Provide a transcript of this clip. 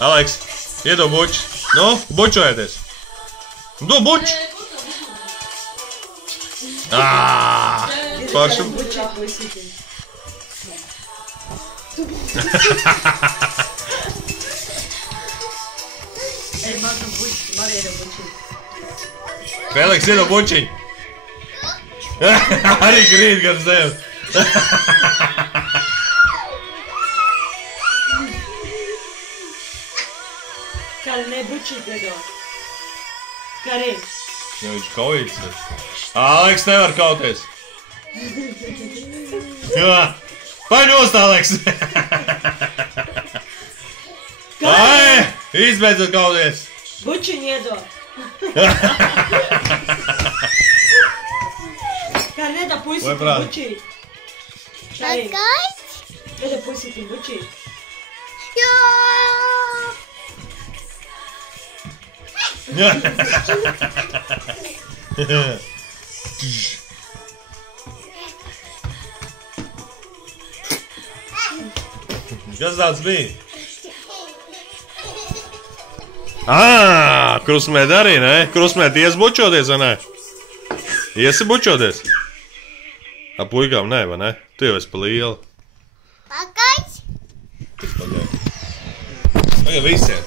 Aleks, iedod buči. Nu, bučojieties. Nu, buči. Pašu. Feliks, iedod bučiņu. Arī krīt gar zemi. Kari nebučīt iedod. Kari. Ja viņš kaujīgs. Aleks nevar kauties. Jā. Vai nost, Aleks? Vai, izbeidzot kauties. Bučiņu iedod. Kari nedā puisītim bučīt. Kari. Nedā puisītim bučīt. Jā! Kas tāds bija? Krusmēd arī, ne? Krusmēd ies bučoties, vai ne? Iesi bučoties? Puikām ne, vai ne? Tu jau esi pa lielu. Pagaid! Pagaid visiem.